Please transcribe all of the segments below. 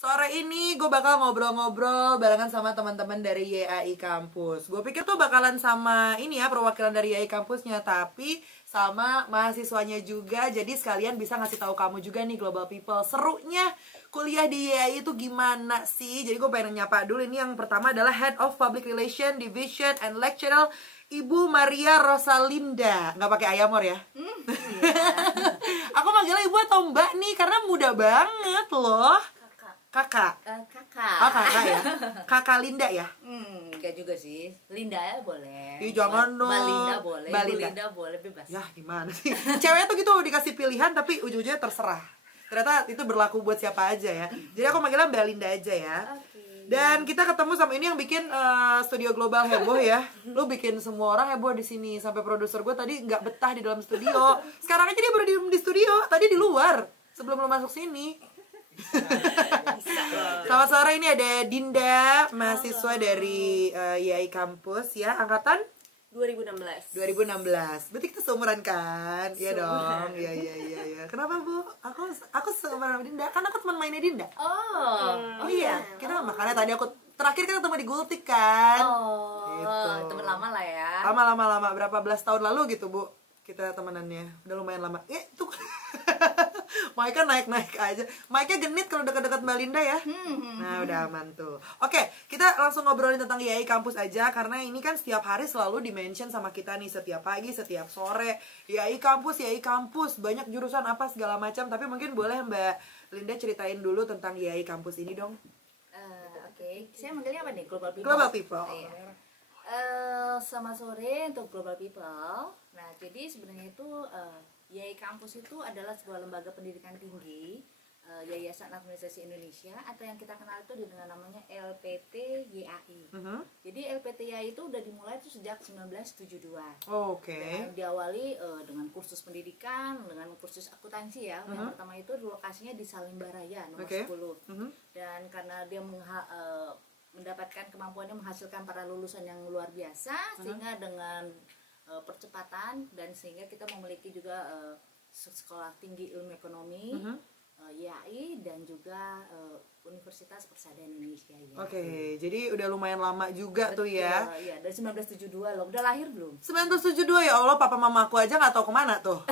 Sore ini gue bakal ngobrol-ngobrol barengan sama teman-teman dari YAI Kampus. Gue pikir tuh bakalan sama ini ya, perwakilan dari YAI Kampusnya, tapi sama mahasiswanya juga. Jadi sekalian bisa ngasih tahu kamu juga nih Global People, serunya kuliah di YAI itu gimana sih? Jadi gue pengen nyapa dulu. Ini yang pertama adalah Head of Public Relation Division and Lecturer, Ibu Maria Rosalinda. Nggak pakai ayamor ya? Aku manggilnya Ibu atau Mbak nih karena muda banget loh. Kakak. Kakak. Oh, kakak ya. Kakak Linda ya? Enggak juga sih. Linda ya boleh. Ih, jangan dong. Mbak Linda boleh. Mbak Ibu Linda. Linda boleh, bebas. Ya gimana sih? Ceweknya tuh gitu dikasih pilihan tapi ujung-ujungnya terserah. Ternyata itu berlaku buat siapa aja ya. Jadi aku manggilnya Mbak Linda aja ya. Oke. Dan kita ketemu sama ini yang bikin studio global heboh ya. Lu bikin semua orang heboh di sini. Sampai produser gue tadi nggak betah di dalam studio. Sekarang aja dia baru diem di studio. Tadi di luar sebelum lu masuk sini. Selamat sore, ini ada Dinda, mahasiswa dari YAI Kampus ya, angkatan 2016. Berarti kita seumuran kan? Iya dong. Iya. Kenapa, Bu? Aku seumuran sama Dinda. Kan aku teman mainnya Dinda. Oh Iya. Kita makanya tadi aku terakhir kita ketemu di Gultik kan? Gitu. Temen lama lah ya. Lama berapa belas tahun lalu gitu, Bu. Kita temenannya. Udah lumayan lama. Tuh. Mic-nya naik-naik aja. Mic-nya genit kalau dekat-dekat Mbak Linda ya. Nah, udah aman tuh. Oke, kita langsung ngobrolin tentang YAI Kampus aja. Karena ini kan setiap hari selalu di-mention sama kita nih. Setiap pagi, setiap sore. YAI Kampus. Banyak jurusan apa segala macam. Tapi mungkin boleh Mbak Linda ceritain dulu tentang YAI Kampus ini dong. Oke. Saya manggilnya apa nih? Global People. Global People. Iya. Selamat sore untuk Global People. Nah, jadi sebenarnya itu YAI Kampus itu adalah sebuah lembaga pendidikan tinggi, Yayasan Administrasi Indonesia, atau yang kita kenal itu dengan namanya LPT YAI. Jadi LPT YAI itu udah dimulai itu sejak 1972. Oke. Dan diawali dengan kursus pendidikan, dengan kursus akuntansi ya. Yang pertama itu lokasinya di Salimbaraya nomor 10. Dan karena dia mendapatkan kemampuannya menghasilkan para lulusan yang luar biasa, sehingga dengan percepatan dan sehingga kita memiliki juga sekolah tinggi ilmu ekonomi, YAI, dan juga Universitas Persada Indonesia ya. Oke, jadi udah lumayan lama juga. Betul, tuh ya. Iya, dari 1972 loh. Udah lahir belum? 1972 ya Allah, papa mama aku aja nggak tahu kemana tuh.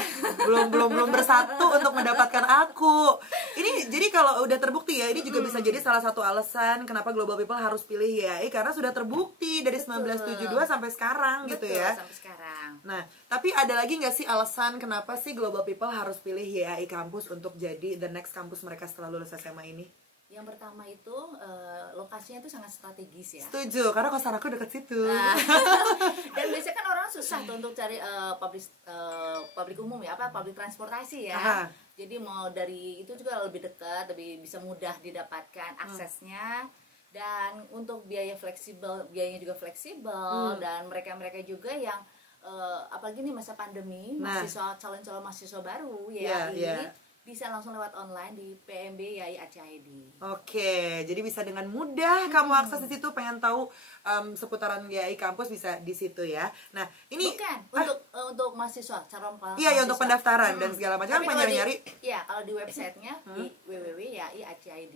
belum bersatu untuk mendapatkan aku. Ini jadi kalau udah terbukti ya, ini juga bisa jadi salah satu alasan kenapa Global People harus pilih YAI, karena sudah terbukti dari 1972 sampai sekarang. Betul, gitu ya. Sampai sekarang. Nah, tapi ada lagi nggak sih alasan kenapa sih Global People harus pilih YAI Kampus untuk jadi the next kampus mereka setelah lulus SMA ini? Yang pertama itu lokasinya itu sangat strategis ya. Setuju, karena kosan aku dekat situ. Dan biasanya kan orang susah tuh untuk cari publik umum ya, public transportasi ya. Aha. Jadi mau dari itu juga lebih dekat, lebih bisa mudah didapatkan aksesnya. Dan untuk biayanya juga fleksibel, dan mereka juga yang apalagi nih masa pandemi, mahasiswa calon-calon mahasiswa baru ya, bisa langsung lewat online di PMB YAI ACID. Oke, jadi bisa dengan mudah kamu akses di situ. Pengen tahu seputaran YAI Kampus bisa di situ ya. Nah, ini bukan untuk mahasiswa, calon mahasiswa. Iya, untuk pendaftaran dan segala macam. Pengen nyari-nyari. Iya, kalau di websitenya di www.yai.acid.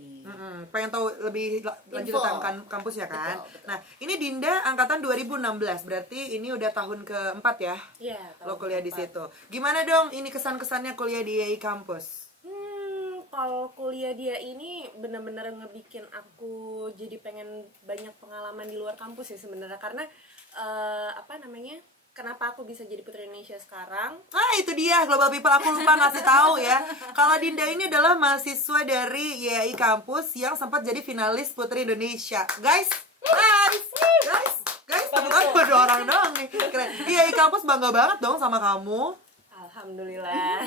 Pengen tahu lebih lanjut tentang kampusnya kan. Betul. Nah, ini Dinda angkatan 2016. Berarti ini udah tahun keempat ya? Iya, lo kuliah di situ. Gimana dong ini kesan-kesannya kuliah di YAI Kampus? Kalau kuliah dia ini benar-benar ngebikin aku jadi pengen banyak pengalaman di luar kampus ya sebenarnya, karena kenapa aku bisa jadi Putri Indonesia sekarang? Itu dia Global People, aku lupa ngasih tahu ya. Kalau Dinda ini adalah mahasiswa dari YAI Kampus yang sempat jadi finalis Putri Indonesia. Guys, tepuk tangan buat 2 orang doang nih. Keren. YAI Kampus bangga banget dong sama kamu. Alhamdulillah.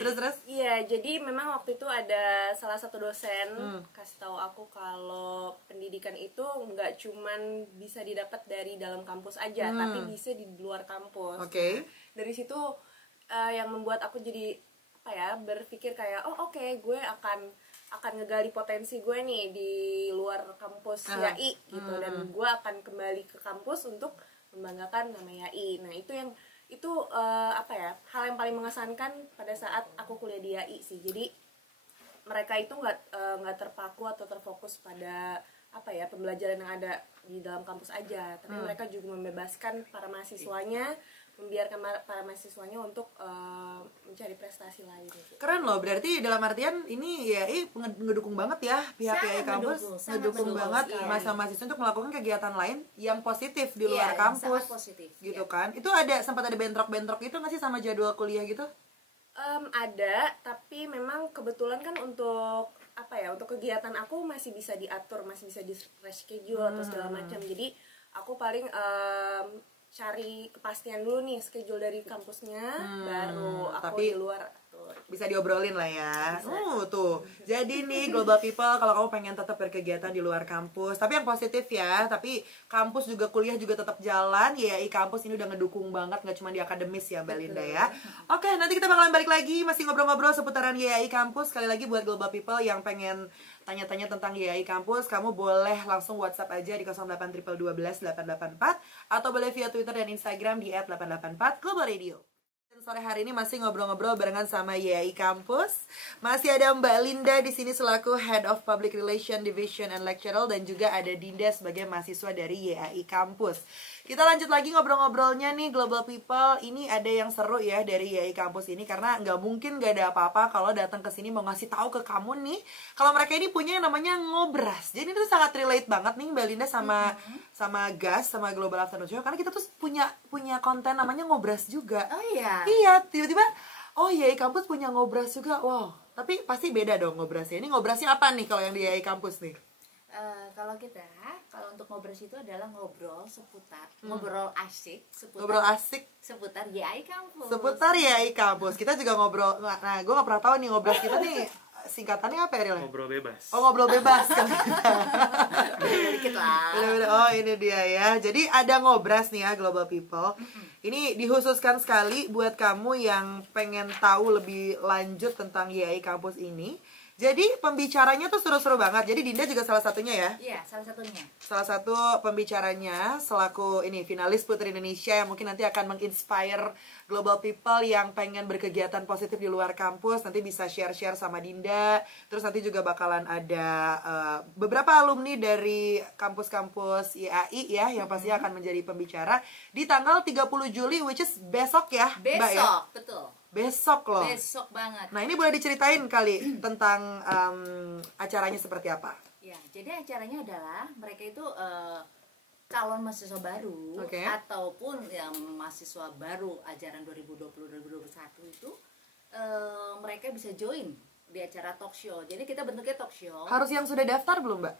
Terus? Iya, jadi memang waktu itu ada salah satu dosen kasih tahu aku kalau pendidikan itu nggak cuman bisa didapat dari dalam kampus aja, tapi bisa di luar kampus. Oke. Dari situ yang membuat aku jadi berpikir kayak gue akan ngegali potensi gue nih di luar kampus YAI gitu, dan gue akan kembali ke kampus untuk membanggakan nama YAI. Nah, hal yang paling mengesankan pada saat aku kuliah di YAI sih. Jadi mereka itu nggak terpaku atau terfokus pada apa ya pembelajaran yang ada di dalam kampus aja, tapi mereka juga membebaskan para mahasiswanya, membiarkan para mahasiswanya untuk mencari prestasi lain. Keren loh, berarti dalam artian ini YAI ngedukung banget ya pihak YAI kampus, ngedukung banget mahasiswa untuk melakukan kegiatan lain yang positif di luar kampus, positif, gitu kan? Itu sempat ada bentrok-bentrok itu nggak sih sama jadwal kuliah gitu? Ada, tapi memang kebetulan kan untuk apa ya, untuk kegiatan aku masih bisa diatur, masih bisa di reschedule atau segala macam. Jadi aku paling cari kepastian dulu nih schedule dari kampusnya, baru aku di luar atur. Bisa diobrolin lah ya. Tuh. Jadi nih Global People, kalau kamu pengen tetap berkegiatan di luar kampus, tapi yang positif ya, tapi kampus juga kuliah juga tetap jalan, YAI kampus ini udah ngedukung banget, nggak cuma di akademis ya Mbak Linda ya. Oke, nanti kita bakalan balik lagi masih ngobrol-ngobrol seputaran YAI kampus. Sekali lagi buat Global People yang pengen tanya-tanya tentang YAI kampus, kamu boleh langsung WhatsApp aja di 08.12.884 atau boleh via Twitter dan Instagram di @884 Global Radio. Sore hari ini masih ngobrol-ngobrol barengan sama YAI Kampus. Masih ada Mbak Linda di sini selaku Head of Public Relation Division and Lecturer, dan juga ada Dinda sebagai mahasiswa dari YAI Kampus. Kita lanjut lagi ngobrol-ngobrolnya nih Global People. Ini ada yang seru ya dari YAI Kampus ini, karena nggak mungkin nggak ada apa-apa kalau datang ke sini mau ngasih tahu ke kamu nih kalau mereka ini punya yang namanya ngobras. Jadi itu sangat relate banget nih Mbak Linda sama GAS, sama Global Afternoon Show, karena kita tuh punya konten namanya ngobras juga. Oh iya. Iya, tiba-tiba oh YAI Kampus punya ngobras juga. Wow, tapi pasti beda dong ngobrasnya. Ini ngobrasnya apa nih kalau yang di YAI Kampus nih? Kalau untuk ngobras itu adalah ngobrol seputar ngobrol asik seputar YAI Kampus. Seputar YAI Kampus. Kita juga ngobrol. Nah, gue nggak pernah tahu nih ngobras kita nih singkatannya apa ya? Ngobrol bebas. Oh, ngobrol bebas kan. Dikit lah. Oh, ini dia ya. Jadi ada ngobras nih ya Global People. Ini dikhususkan sekali buat kamu yang pengen tahu lebih lanjut tentang YAI Kampus ini. Jadi pembicaranya tuh seru-seru banget. Jadi Dinda juga salah satunya ya? Iya, salah satunya. Salah satu pembicaranya selaku ini finalis Putri Indonesia yang mungkin nanti akan menginspire Global People yang pengen berkegiatan positif di luar kampus. Nanti bisa share-share sama Dinda. Terus nanti juga bakalan ada beberapa alumni dari kampus-kampus YAI ya yang pasti akan menjadi pembicara di tanggal 30 Juli, which is besok ya, Mbak ya? Besok, betul. Besok loh. Besok banget. Nah, ini boleh diceritain kali tentang acaranya seperti apa? Ya, jadi acaranya adalah mereka itu calon mahasiswa baru ataupun yang mahasiswa baru ajaran 2020-2021 itu mereka bisa join di acara talk show. Jadi kita bentuknya talk show. Harus yang sudah daftar belum, Mbak?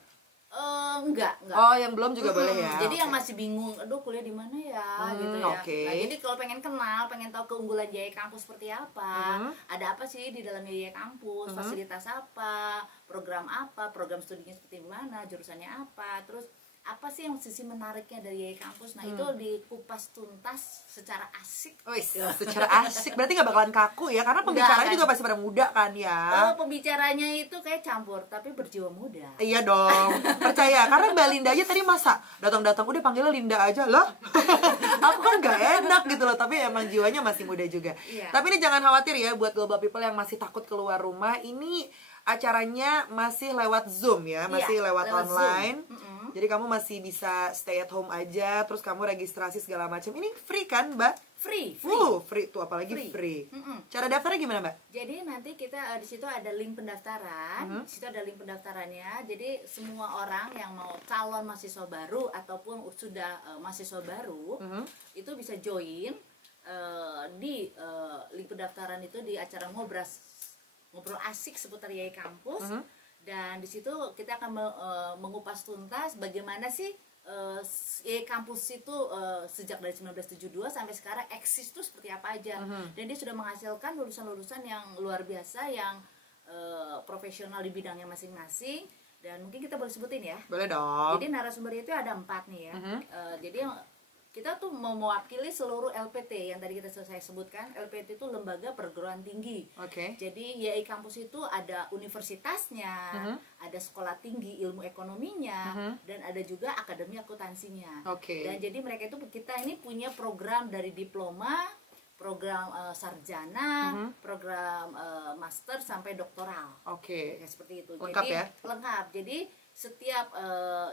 Enggak. Oh, yang belum juga boleh ya. Jadi yang masih bingung, aduh kuliah di mana ya, gitu ya. Nah, jadi kalau pengen kenal, pengen tahu keunggulan YAI Kampus seperti apa, ada apa sih di dalam YAI Kampus, fasilitas apa, program studinya seperti mana, jurusannya apa, terus apa sih yang sisi menariknya dari YAI Kampus. Nah, itu dikupas tuntas secara asik. Secara asik, berarti nggak bakalan kaku ya, karena pembicaranya juga pasti pada muda kan ya. Pembicaranya itu kayak campur, tapi berjiwa muda. Iya dong, percaya. Karena Mbak Linda aja tadi masa datang-datang udah panggilnya Linda aja loh. Aku kan nggak enak gitu loh, tapi emang jiwanya masih muda juga. Tapi ini jangan khawatir ya buat Global People yang masih takut keluar rumah. Ini acaranya masih lewat Zoom ya, masih lewat online. Jadi kamu masih bisa stay at home aja, terus kamu registrasi segala macam. Ini free kan, Mbak? Free. Free tuh, apalagi free. Cara daftarnya gimana, Mbak? Jadi nanti kita di situ ada link pendaftaran. Di situ ada link pendaftarannya. Jadi semua orang yang mau calon mahasiswa baru ataupun sudah mahasiswa baru itu bisa join di link pendaftaran itu di acara ngobrol asik seputar YAI Kampus. Dan di situ kita akan mengupas tuntas bagaimana sih YAI Kampus itu sejak dari 1972 sampai sekarang eksis itu seperti apa aja. Dan dia sudah menghasilkan lulusan-lulusan yang luar biasa, yang profesional di bidangnya masing-masing. Dan mungkin kita boleh sebutin ya. Boleh dong. Jadi narasumber itu ada 4 nih ya. Jadi kita tuh mau mewakili seluruh LPT yang tadi saya sebutkan. LPT itu lembaga perguruan tinggi. Jadi YAI Kampus itu ada universitasnya, ada sekolah tinggi ilmu ekonominya, dan ada juga akademi akuntansinya. Dan jadi mereka itu, kita ini punya program dari diploma program sarjana, program master sampai doktoral. Oke. Ya, seperti itu. Lengkap jadi, ya? Lengkap. Jadi setiap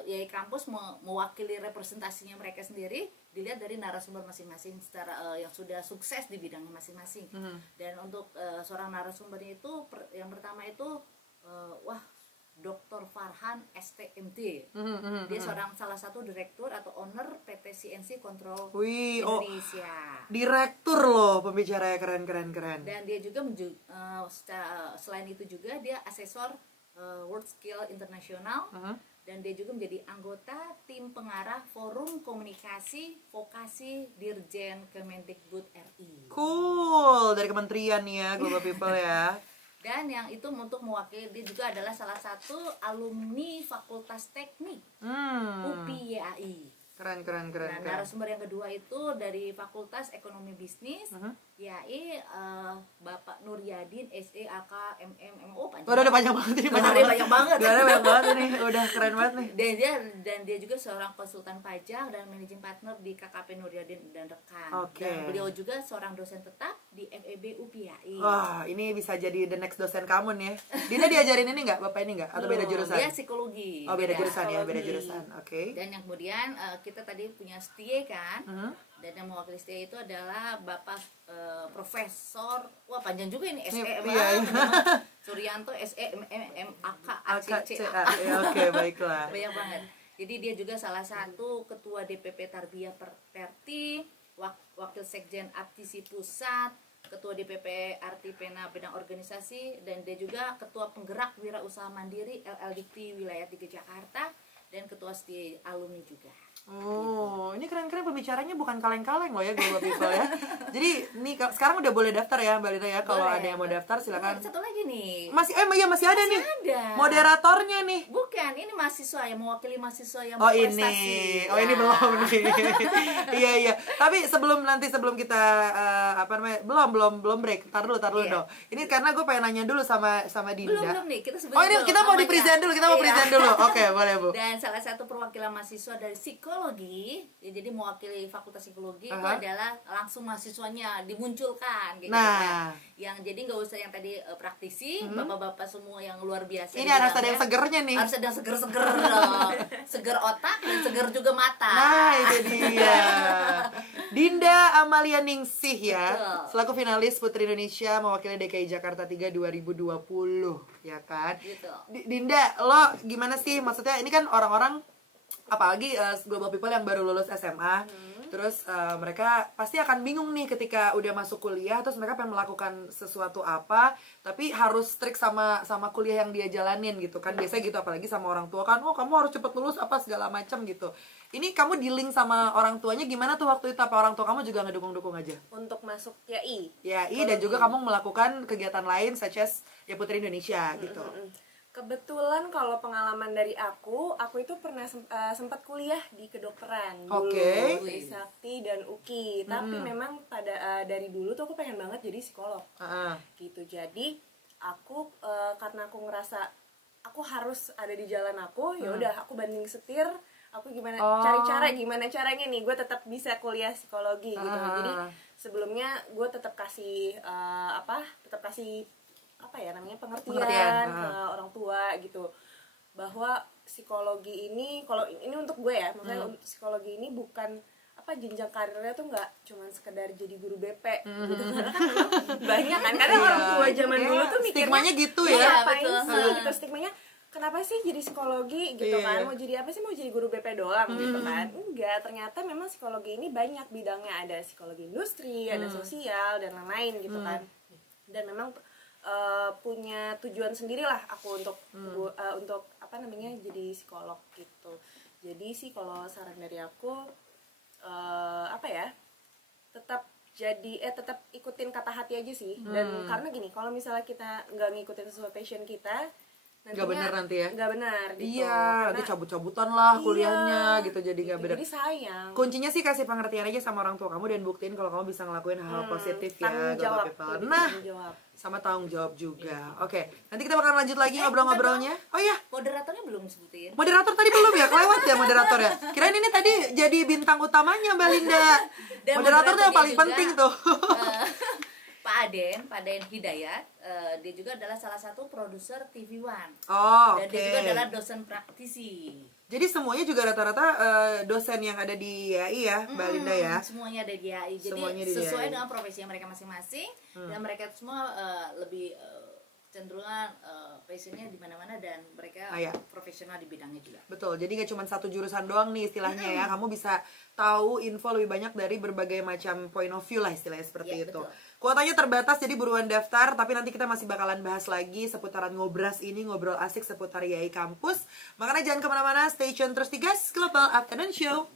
YAI kampus mewakili representasinya mereka sendiri, dilihat dari narasumber masing-masing secara yang sudah sukses di bidangnya masing-masing. Dan untuk seorang narasumbernya itu yang pertama itu Dr. Farhan STMT. Dia salah satu direktur atau owner PT CNC Control Indonesia. Direktur loh, pembicaranya keren. Dan dia juga selain itu juga dia asesor World Skill International. Dan dia juga menjadi anggota tim pengarah Forum Komunikasi Vokasi Dirjen Kemendikbud RI. Cool, dari kementerian nih ya, Global People ya. Dan yang itu untuk mewakili, dia juga adalah salah satu alumni Fakultas Teknik UPI YAI. Keren. Nah, narasumber yang kedua itu dari Fakultas Ekonomi Bisnis YAI, Bapak Nuryadin SE AK MMO. Udah panjang banget ini. Banyak banget. Banyak banget ini, udah keren banget nih. Dan dia juga seorang konsultan pajak dan managing partner di KKP Nuryadin dan rekan. Dan beliau juga seorang dosen tetap di FEB UPI YAI. Wah, ini bisa jadi the next dosen kamu nih ya. Dina diajarin ini nggak, Bapak ini nggak? Atau beda jurusan? Dia psikologi. Oh, beda jurusan ya, beda jurusan. Oke. Dan yang kemudian kita tadi punya Setie kan. Dan yang mewakili Setie itu adalah Bapak Profesor, wah panjang juga ini, Suryanto SEMMAK ACC. Oke, baiklah. Banyak banget. Jadi dia juga salah satu ketua DPP Tarbiyah Perti, wakil sekjen Aptisi Pusat, ketua DPP Artipena bidang organisasi, dan dia juga ketua penggerak wirausaha mandiri LLDT wilayah 3 Jakarta, dan ketua Setie alumni juga. Oh, ini keren-keren pembicaranya, bukan kaleng-kaleng loh ya Global People ya. Jadi nih sekarang udah boleh daftar ya Mbak Lina ya. Kalau ada yang mau daftar silakan. Satu lagi nih. Masih ada nih. Ada. Moderatornya nih. Bukan, ini mahasiswa yang mewakili mahasiswa yang berprestasi. Ini belum nih. Iya. Tapi sebelum kita belum break. Tar dulu dong. Ini karena gue pengen nanya dulu sama Dinda. Belum nih, kita mau di present dulu. Oke, boleh Bu. Dan salah satu perwakilan mahasiswa dari psikologi, ya, jadi mewakili Fakultas Psikologi itu adalah langsung mahasiswanya dimunculkan gitu kan. Yang jadi nggak usah yang tadi praktisi, bapak-bapak semua yang luar biasa. Ini harus ada yang segernya nih. Harus ada yang seger seger otak dan seger juga mata. Nah, itu dia. Dinda Amalia Ningsih ya. Betul. Selaku finalis Putri Indonesia mewakili DKI Jakarta 3 2020 ya kan. Gitu. Dinda, lo gimana sih? Maksudnya ini kan orang-orang, apalagi Global People yang baru lulus SMA, terus mereka pasti akan bingung nih ketika udah masuk kuliah, terus mereka pengen melakukan sesuatu apa, tapi harus strict sama kuliah yang dia jalanin gitu kan. Biasanya gitu, apalagi sama orang tua kan, oh kamu harus cepet lulus apa segala macam gitu. Ini kamu dealing sama orang tuanya gimana tuh waktu itu? Apa orang tua kamu juga ngedukung-dukung aja? Untuk masuk YAI. Dan juga kamu melakukan kegiatan lain such as ya Putri Indonesia gitu. Kebetulan kalau pengalaman dari aku itu pernah sempat kuliah di kedokteran dulu, Trisakti dan UKI. Tapi memang dari dulu tuh aku pengen banget jadi psikolog. Gitu. Jadi aku karena aku ngerasa aku harus ada di jalan aku, ya udah aku banding setir. Aku cari cara gimana caranya nih gue tetap bisa kuliah psikologi gitu. Jadi sebelumnya gue tetap kasih pengertian ke orang tua gitu, bahwa psikologi ini, kalau ini untuk gue ya, maksudnya untuk psikologi ini bukan jenjang karirnya tuh nggak cuman sekedar jadi guru BP gitu, karena kan banyak kan kadang orang tua zaman dulu tuh mikirnya stigmanya gitu ya, betul sih gitu, stigmanya kenapa sih jadi psikologi gitu kan, mau jadi apa sih, mau jadi guru BP doang gitu kan. Enggak, ternyata memang psikologi ini banyak bidangnya, ada psikologi industri, ada sosial dan lain-lain gitu kan. Dan memang punya tujuan sendirilah aku untuk jadi psikolog gitu. Jadi sih kalau saran dari aku tetap ikutin kata hati aja sih. Dan karena gini, kalau misalnya kita nggak ngikutin sesuai passion kita, nggak benar nanti ya, nggak benar gitu. Nanti cabut-cabutan lah kuliahnya gitu, jadi nggak benar. Jadi sayang. Kuncinya sih kasih pengertian aja sama orang tua kamu dan buktiin kalau kamu bisa ngelakuin hal positif ya. Tanggung jawab. Sama tanggung jawab juga. Oke, nanti kita bakal lanjut lagi ngobrol-ngobrolnya. Oh iya, moderatornya belum sebutin. Moderator tadi belum ya, kelewat ya moderator ya. Kirain ini tadi jadi bintang utamanya Mbak Linda. Moderator tuh yang paling penting tuh. Pak Aden Hidayat, dia juga adalah salah satu produser TV One. Oh, Dan dia juga adalah dosen praktisi. Jadi semuanya juga rata-rata dosen yang ada di YAI ya, Mbak Linda ya. Semuanya ada di YAI. Jadi sesuai dengan profesi mereka masing-masing, dan mereka semua lebih cenderungan passionnya di mana-mana, dan mereka profesional di bidangnya juga. Betul. Jadi nggak cuma satu jurusan doang nih istilahnya ya. Kamu bisa tahu info lebih banyak dari berbagai macam point of view lah istilahnya seperti itu. Betul. Kuotanya terbatas jadi buruan daftar, tapi nanti kita masih bakalan bahas lagi seputaran ngobras ini, ngobrol asik seputar YAI kampus. Makanya jangan kemana-mana, stay tune terus di Gas Global Afternoon Show.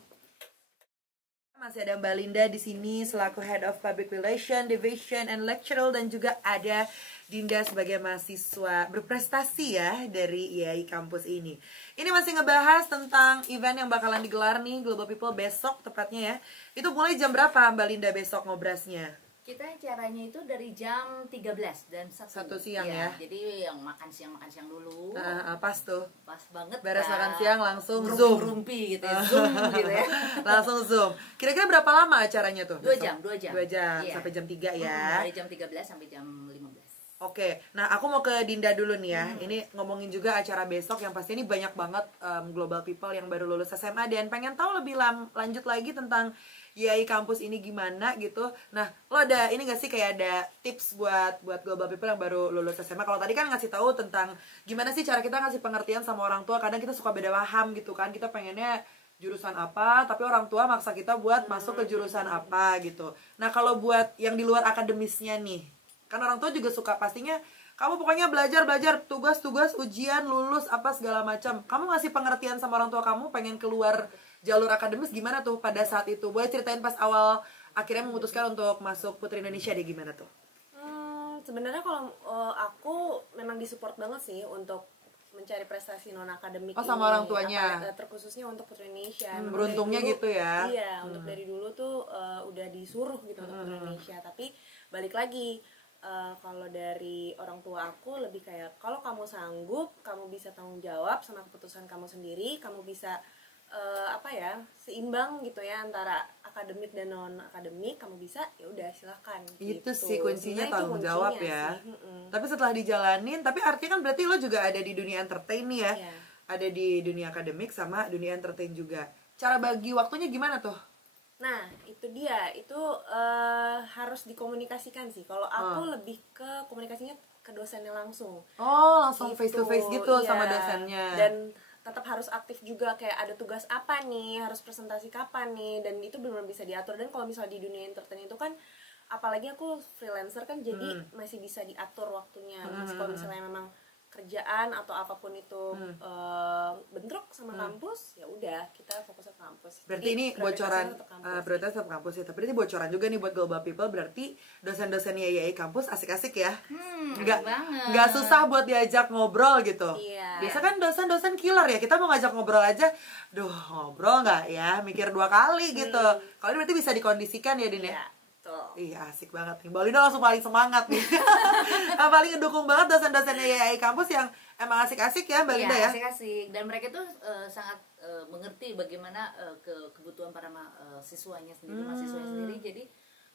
Masih ada Mbak Linda di sini selaku Head of Public Relation Division and Lecturer, dan juga ada Dinda sebagai mahasiswa berprestasi ya dari YAI kampus ini. Ini masih ngebahas tentang event yang bakalan digelar nih Global People besok tepatnya ya. Itu mulai jam berapa Mbak Linda besok ngobrasnya? Kita acaranya itu dari jam 13 dan 1 siang ya. Jadi yang makan siang dulu. Pas tuh. Pas banget. Beres makan siang langsung Zoom. Rumpi gitu ya. Zoom gitu ya. Langsung Zoom. Kira-kira berapa lama acaranya tuh? 2 jam. 2 jam sampai jam 3 ya. Dari jam 13 sampai jam 15. Oke, nah aku mau ke Dinda dulu nih ya. Ini ngomongin juga acara besok yang pasti ini banyak banget global people yang baru lulus SMA dan pengen tahu lebih lanjut lagi tentang YAI kampus ini gimana gitu. Nah, lo ada ini gak sih kayak ada tips buat global people yang baru lulus SMA? Kalau tadi kan ngasih tahu tentang gimana sih cara kita ngasih pengertian sama orang tua. Kadang kita suka beda paham gitu kan. Kita pengennya jurusan apa, tapi orang tua maksa kita buat masuk ke jurusan apa gitu. Nah, kalau buat yang di luar akademisnya nih, kan orang tua juga suka pastinya kamu pokoknya belajar tugas ujian lulus apa segala macam. Kamu ngasih pengertian sama orang tua kamu pengen keluar jalur akademis gimana tuh pada saat itu? Boleh ceritain pas awal akhirnya memutuskan untuk masuk Putri Indonesia deh, gimana tuh? Sebenarnya kalau aku memang disupport banget sih untuk mencari prestasi non akademik. Sama orang tuanya. Terkhususnya untuk Putri Indonesia. Beruntungnya dulu, gitu ya. Iya, untuk dari dulu tuh udah disuruh gitu untuk Putri Indonesia. Tapi balik lagi, kalau dari orang tua aku lebih kayak kalau kamu sanggup, kamu bisa tanggung jawab sama keputusan kamu sendiri, kamu bisa seimbang gitu ya antara akademik dan non akademik, kamu bisa ya udah silahkan itu gitu. Sih kuncinya tanggung jawab ya. Tapi setelah dijalanin, tapi artinya kan berarti lo juga ada di dunia entertain nih ya. Ada di dunia akademik sama dunia entertain juga. Cara bagi waktunya gimana tuh? Nah itu dia, itu harus dikomunikasikan sih. Kalau aku lebih ke komunikasinya ke dosennya langsung. Langsung gitu. Face to face gitu sama dosennya. Dan tetap harus aktif juga, kayak ada tugas apa nih, harus presentasi kapan nih, dan itu benar-benar bisa diatur. Dan kalau misalnya di dunia entertain itu kan, apalagi aku freelancer kan, jadi masih bisa diatur waktunya. Kalau misalnya memang kerjaan atau apapun itu bentrok sama kampus, ya udah kita fokus ke kampus. Berarti ini bocoran prioritas tetap kampus ya. Tapi ini bocoran juga nih buat global people, berarti dosen-dosennya YAI kampus asik-asik ya. Nggak susah buat diajak ngobrol gitu. Biasa kan dosen-dosen killer ya, kita mau ngajak ngobrol aja, ngobrol nggak ya, mikir 2 kali gitu. Kalau ini berarti bisa dikondisikan ya, Din ya. Iya, asik banget nih. Mbak Linda langsung paling semangat nih. Paling ngedukung banget dosen-dosennya YAI kampus yang emang asik-asik ya, Mbak Linda ya. Asik-asik. Dan mereka tuh sangat mengerti bagaimana kebutuhan para siswanya sendiri, mahasiswanya sendiri. Jadi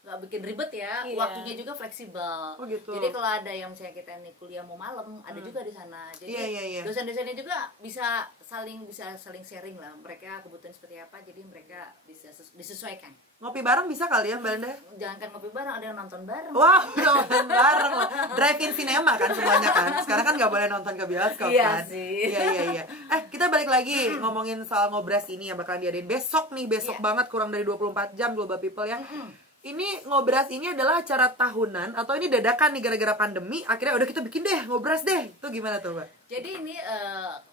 nggak bikin ribet ya, waktunya juga fleksibel. Gitu. Jadi kalau ada yang misalnya kita nih kuliah mau malam, ada juga di sana. Jadi dosen-dosennya juga bisa saling sharing lah. Mereka kebutuhan seperti apa, jadi mereka bisa disesuaikan. Ngopi bareng bisa kali ya, Mbak Linda? Jangankan ngopi bareng, ada yang nonton bareng. Wah, nonton bareng loh. Drive-in cinema kan semuanya kan. Sekarang kan nggak boleh nonton ke bioskop kan. Iya. Kita balik lagi ngomongin soal ngobras ini yang bakalan diadain besok nih, banget, kurang dari 24 jam Global People ya. Ini ngobras ini adalah acara tahunan atau ini dadakan nih gara-gara pandemi, akhirnya udah kita bikin deh ngobras deh. Itu gimana tuh, Mbak? Jadi ini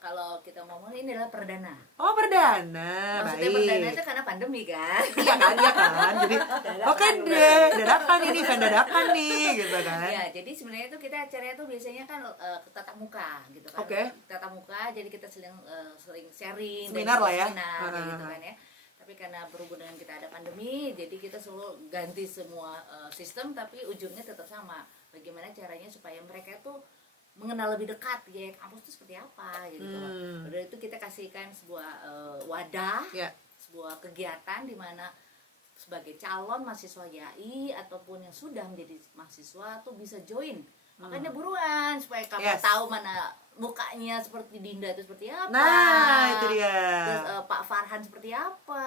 kalau kita ngomong ini adalah perdana. Perdana. Maksudnya perdana itu karena pandemi kan? Iya kan. Jadi oke deh, dadakan ini event dadakan nih gitu kan. Ya, jadi sebenarnya itu kita acaranya tuh biasanya kan tatap muka gitu kan. Tatap muka, jadi kita sering sharing, seminar lah ya. Gitu kan ya. Tapi karena berhubung dengan kita ada pandemi, jadi kita selalu ganti semua sistem, tapi ujungnya tetap sama. Bagaimana caranya supaya mereka tuh mengenal lebih dekat ya kampus itu seperti apa gitu. Udah itu kita kasihkan sebuah wadah, sebuah kegiatan di mana sebagai calon mahasiswa YAI ataupun yang sudah menjadi mahasiswa tuh bisa join. Makanya buruan supaya kamu tahu mana mukanya seperti Dinda itu seperti apa. Nah, itu dia. Terus Pak Farhan seperti apa.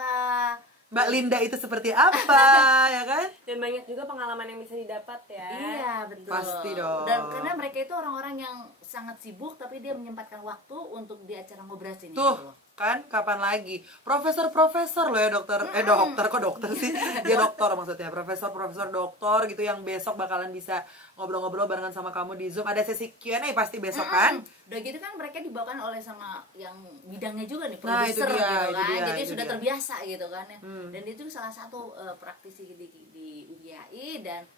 Mbak Linda itu seperti apa, ya kan? Dan banyak juga pengalaman yang bisa didapat ya. Iya, betul. Pasti dong. Dan karena mereka itu orang-orang yang sangat sibuk tapi dia menyempatkan waktu untuk di acara ngobras ini. Tuh, gitu loh. Kan kapan lagi? Profesor-profesor loh ya dokter. Dokter kok dokter sih? Dia dokter maksudnya. Profesor-profesor dokter gitu yang besok bakalan bisa ngobrol-ngobrol barengan sama kamu di Zoom. Ada sesi Q&A pasti besok kan? Udah gitu kan mereka dibawakan oleh sama yang bidangnya juga nih, Nah, itu produser dia, gitu itu kan. dia, Jadi itu sudah dia. terbiasa gitu kan ya. Dan itu salah satu praktisi di UGI dan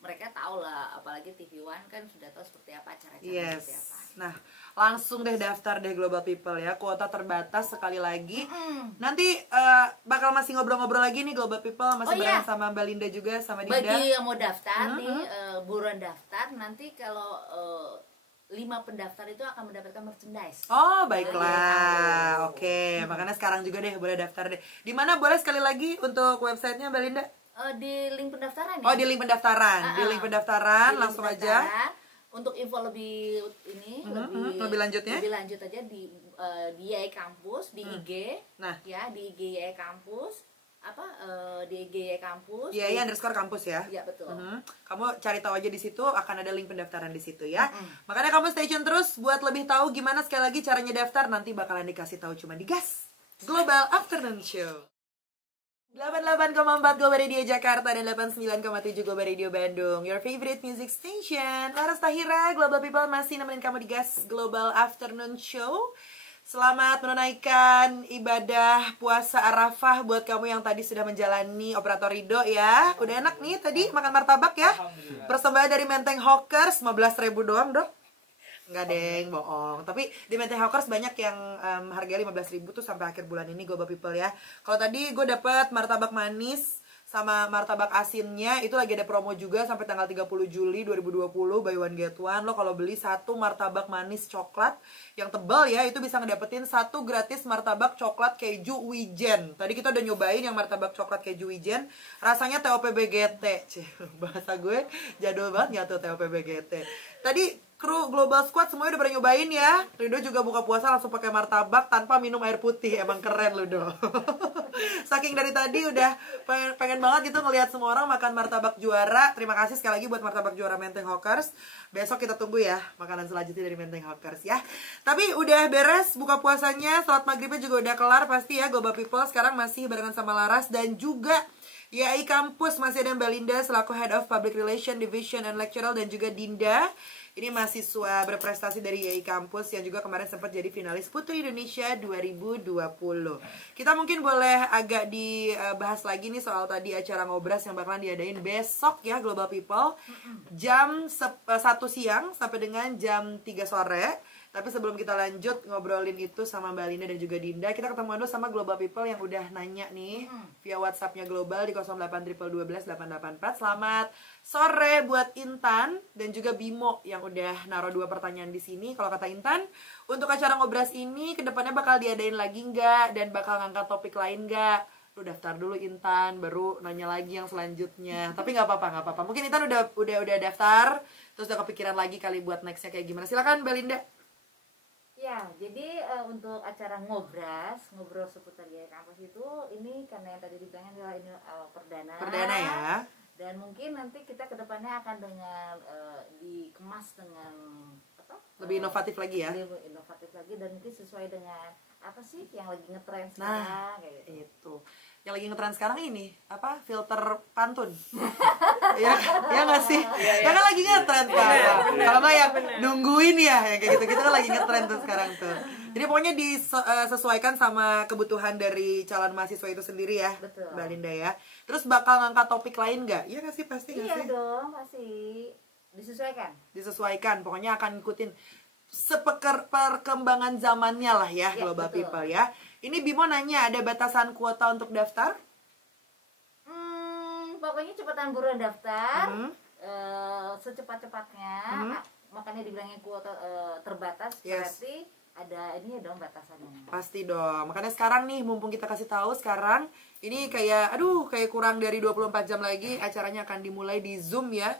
mereka tahu lah, apalagi TV One kan sudah tahu seperti apa acara-acara Yes. seperti apa. Nah, langsung deh daftar deh Global People ya. Kuota terbatas sekali lagi. Nanti bakal masih ngobrol-ngobrol lagi nih Global People masih bareng sama Mbak Linda juga sama Dinda. Bagi yang mau daftar nih, buruan daftar. Nanti kalau 5 pendaftar itu akan mendapatkan merchandise. Oh, baiklah. Oke, makanya sekarang juga deh boleh daftar deh. Di mana boleh sekali lagi untuk websitenya Mbak Linda? Di link pendaftaran ya. Oh, di link pendaftaran. Di link pendaftaran Di link langsung pendaftaran. aja. Untuk info lebih ini lebih lanjutnya? lebih lanjut aja di YAI Kampus di IG. Nah. Ya, di IG YAI Kampus. Di IG YAI Kampus. YAI_kampus ya. Ya, betul. Kamu cari tahu aja di situ, akan ada link pendaftaran di situ ya. Makanya kamu stay tune terus buat lebih tahu gimana sekali lagi caranya daftar, nanti bakalan dikasih tahu cuma di Gas Global Afternoon Show. 88,4 Global Radio Jakarta dan 89,7 Global Radio Bandung. Your favorite music station. Laras Tahira, Global People masih nemenin kamu di Gas Global Afternoon Show. Selamat menunaikan ibadah puasa Arafah buat kamu yang tadi sudah menjalani operator ridho ya. Udah enak nih tadi makan martabak ya. Persembahan dari Menteng Hawkers 15.000 doang, Dok. Enggak deng, bohong. Tapi di Menteng Hawkers banyak yang harganya 15.000 tuh sampai akhir bulan ini Global People ya. Kalau tadi gue dapet martabak manis sama martabak asinnya itu lagi ada promo juga sampai tanggal 30 Juli 2020 buy one get one. Lo kalau beli satu martabak manis coklat yang tebal ya itu bisa ngedapetin satu gratis martabak coklat keju wijen. Tadi kita udah nyobain yang martabak coklat keju wijen, rasanya TOPBGT. Bahasa gue jadul banget nggak tuh TOPBGT. Tadi kru Global Squad semuanya udah pernah nyobain ya. Rido juga buka puasa langsung pakai martabak tanpa minum air putih. Emang keren lu Do. Saking dari tadi udah pengen banget gitu ngelihat semua orang makan martabak juara. Terima kasih sekali lagi buat martabak juara Menteng Hawkers. Besok kita tunggu ya makanan selanjutnya dari Menteng Hawkers ya. Tapi udah beres buka puasanya, salat maghribnya juga udah kelar pasti ya Global People. Sekarang masih barengan sama Laras dan juga YAI Kampus masih ada Mbak Linda selaku Head of Public Relation Division and Lectural dan juga Dinda. Ini mahasiswa berprestasi dari YAI Kampus yang juga kemarin sempat jadi finalis Putri Indonesia 2020. Kita mungkin boleh agak dibahas lagi nih soal tadi acara ngobras yang bakalan diadain besok ya Global People. Jam 1 siang sampai dengan jam 3 sore. Tapi sebelum kita lanjut ngobrolin itu sama Mbak Linda dan juga Dinda, kita ketemu dulu sama Global People yang udah nanya nih via WhatsApp-nya Global di 08.12.884. Selamat sore buat Intan dan juga Bimo yang udah naruh 2 pertanyaan di sini. Kalau kata Intan, untuk acara ngobras ini kedepannya bakal diadain lagi nggak dan bakal ngangkat topik lain nggak? Lu daftar dulu Intan, baru nanya lagi yang selanjutnya. Tapi nggak apa-apa. Mungkin Intan udah daftar, terus udah kepikiran lagi kali buat nextnya kayak gimana. Silakan Mbak Linda. Ya, jadi untuk acara ngobrol seputar YAI Kampus itu ini karena yang tadi dibilangnya adalah ini perdana. Perdana ya. Dan mungkin nanti kita kedepannya akan dengan dikemas dengan apa? Lebih inovatif lagi ya. Lebih inovatif lagi dan mungkin sesuai dengan apa sih yang lagi ngetren sekarang kayak gitu. Itu. Yang lagi ngetren sekarang ini apa? Filter pantun. ya nggak sih? Ya kan lagi ngetren sekarang. Kalau nggak yang nungguin ya, yang kayak gitu kan lagi ngetren tuh sekarang tuh. Jadi pokoknya disesuaikan sama kebutuhan dari calon mahasiswa itu sendiri ya, Betul. Mbak Linda ya. Terus bakal ngangkat topik lain nggak? Iya nggak sih pasti nggak sih? Iya dong, pasti disesuaikan. Disesuaikan, pokoknya akan ngikutin perkembangan zamannya lah ya, Global betul. People ya. Ini Bimo nanya, ada batasan kuota untuk daftar? Pokoknya cepetan buruan daftar, secepat-cepatnya. Makanya dibilangnya kuota terbatas, berarti ada ini dong batasannya. Pasti dong. Makanya sekarang nih, mumpung kita kasih tahu sekarang Ini kayak kurang dari 24 jam lagi acaranya akan dimulai di Zoom ya.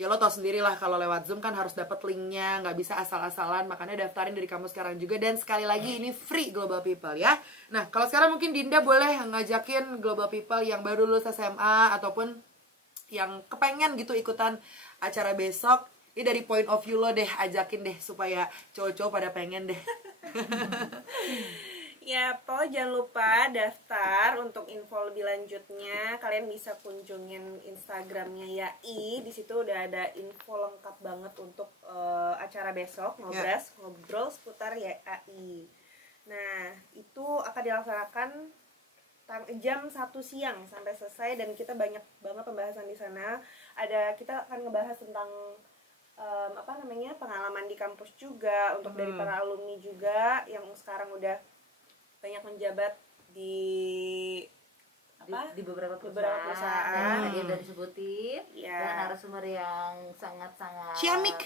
Ya lo tau sendiri lah kalau lewat Zoom kan harus dapat linknya, nggak bisa asal-asalan, makanya daftarin dari kamu sekarang juga. Dan sekali lagi ini free Global People ya. Nah kalau sekarang mungkin Dinda boleh ngajakin Global People yang baru lulus SMA ataupun yang kepengen gitu ikutan acara besok. Ini dari point of view lo deh, ajakin deh supaya cowok-cowok pada pengen deh. Ya, jangan lupa daftar untuk info lebih lanjutnya. Kalian bisa kunjungin Instagramnya YAI. Di situ udah ada info lengkap banget untuk acara besok, ngobrol seputar YAI. Nah, itu akan dilaksanakan jam 1 siang sampai selesai, dan kita banyak banget pembahasan di sana. Kita akan ngebahas tentang pengalaman di kampus juga, untuk dari para alumni juga yang sekarang udah banyak menjabat di beberapa perusahaan. Tadi udah disebutin dan narasumber yang sangat-sangat ciamik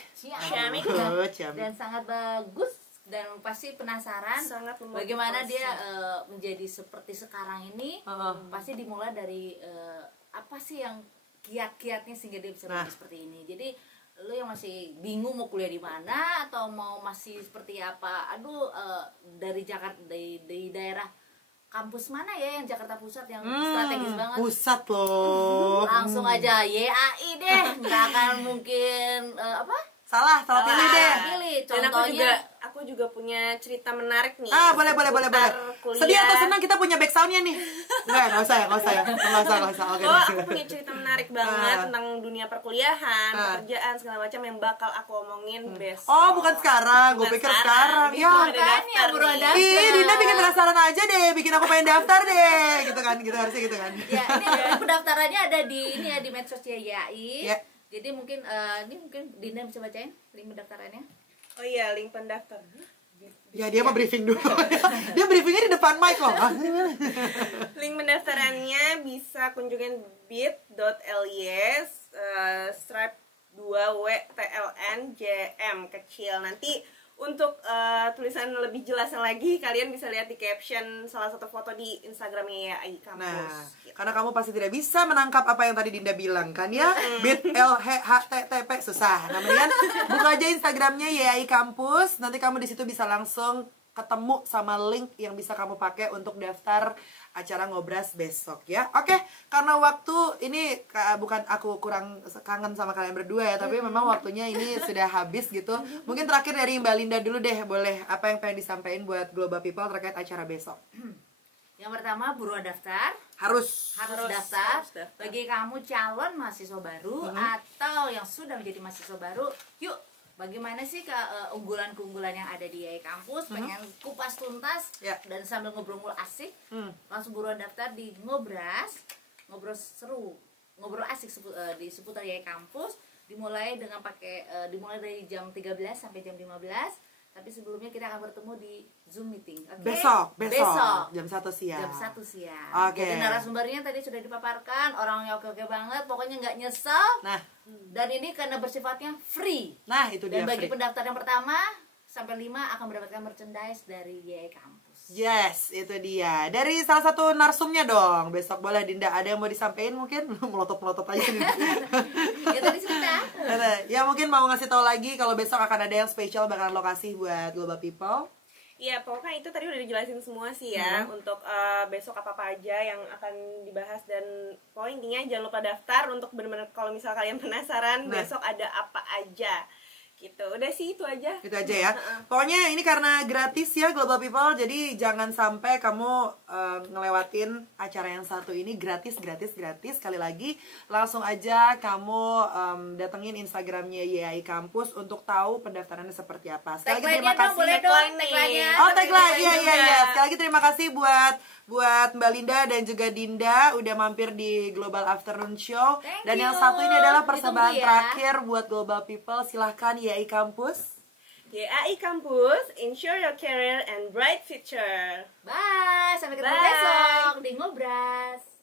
dan sangat bagus, dan pasti penasaran bagaimana dia menjadi seperti sekarang ini. Pasti dimulai dari apa sih yang kiat-kiatnya sehingga dia bisa menjadi seperti ini. Jadi lu yang masih bingung mau kuliah di mana atau mau masih seperti apa, dari Jakarta, dari daerah kampus mana ya yang Jakarta Pusat yang strategis banget, pusat loh, langsung aja YAI deh, nggak akan mungkin salah pilih deh. Dan aku juga punya cerita menarik nih. Boleh. Sedih atau senang kita punya back sound-nya nih? Nggak usah. Oke. Aku punya cerita menarik banget tentang dunia perkuliahan, pekerjaan segala macam yang bakal aku omongin besok. Bukan sekarang. Gue pikir sekarang. Ya, Ih, Dinda bikin penasaran aja deh, bikin aku pengen daftar deh, gitu kan? Gitu harusnya gitu kan. Ya, ini pendaftarannya ada di medsosnya YAI. Ya. Jadi mungkin Dinda bisa bacain link pendaftarannya. Oh iya, link pendaftar. Ya dia mau briefing dulu. Dia briefingnya di depan mic loh. Link pendaftarannya bisa kunjungin bit.ly stripe 2WTLNJM kecil. Nanti untuk tulisan lebih jelasnya lagi kalian bisa lihat di caption salah satu foto di Instagramnya YAI Kampus. Nah, karena kamu pasti tidak bisa menangkap apa yang tadi Dinda bilang kan ya. bit.ly/http susah namanya kan. Buka aja Instagramnya YAI Kampus, nanti kamu di situ bisa langsung ketemu sama link yang bisa kamu pakai untuk daftar acara ngobras besok ya. Oke, karena waktu ini bukan aku kurang kangen sama kalian berdua ya, tapi memang waktunya ini sudah habis gitu. Mungkin terakhir dari Mbak Linda dulu deh, boleh apa yang pengen disampaikan buat Global People terkait acara besok? Yang pertama, buruan daftar. Harus daftar. Bagi kamu calon mahasiswa baru atau yang sudah menjadi mahasiswa baru, yuk, bagaimana sih keunggulan-keunggulan yang ada di YAI Kampus, pengen kupas tuntas dan sambil ngobrol-ngobrol asik, langsung buruan daftar di ngobrol seru, ngobrol asik di seputar YAI Kampus. Dimulai dari jam 13 sampai jam 15. Tapi sebelumnya kita akan bertemu di Zoom meeting. Besok jam 1 siang. Jadi narasumbernya tadi sudah dipaparkan, orangnya oke-oke banget, pokoknya nggak nyesel. Nah, dan ini karena bersifatnya free. Nah, itu dia. Dan bagi pendaftar yang pertama sampai 5 akan mendapatkan merchandise dari YAI Kampus. Yes, itu dia. Dari salah satu narsumnya dong. Besok boleh Dinda, ada yang mau disampaikan mungkin? Melotot-melotot aja nih. Ya tadi cerita. Ya mungkin mau ngasih tahu lagi kalau besok akan ada yang spesial bakalan lokasi buat Global People. Iya, pokoknya itu tadi udah dijelasin semua sih ya. Untuk besok apa-apa aja yang akan dibahas, dan pokoknya intinya jangan lupa daftar untuk benar-benar kalau misal kalian penasaran besok ada apa aja. Gitu. Udah sih itu aja. Itu aja ya. Pokoknya ini karena gratis ya Global People, jadi jangan sampai kamu ngelewatin acara yang satu ini. Gratis. Sekali lagi langsung aja kamu datengin Instagramnya YAI Kampus untuk tahu pendaftarannya seperti apa. Sekali lagi terima kasih. Tagline. Iya. Sekali lagi terima kasih buat Mbak Linda dan juga Dinda udah mampir di Global Afternoon Show. Dan yang satu ini adalah persembahan terakhir buat Global People. Silahkan YAI Kampus. YAI Kampus, ensure your career and bright future. Bye, sampai ketemu besok di Ngobras.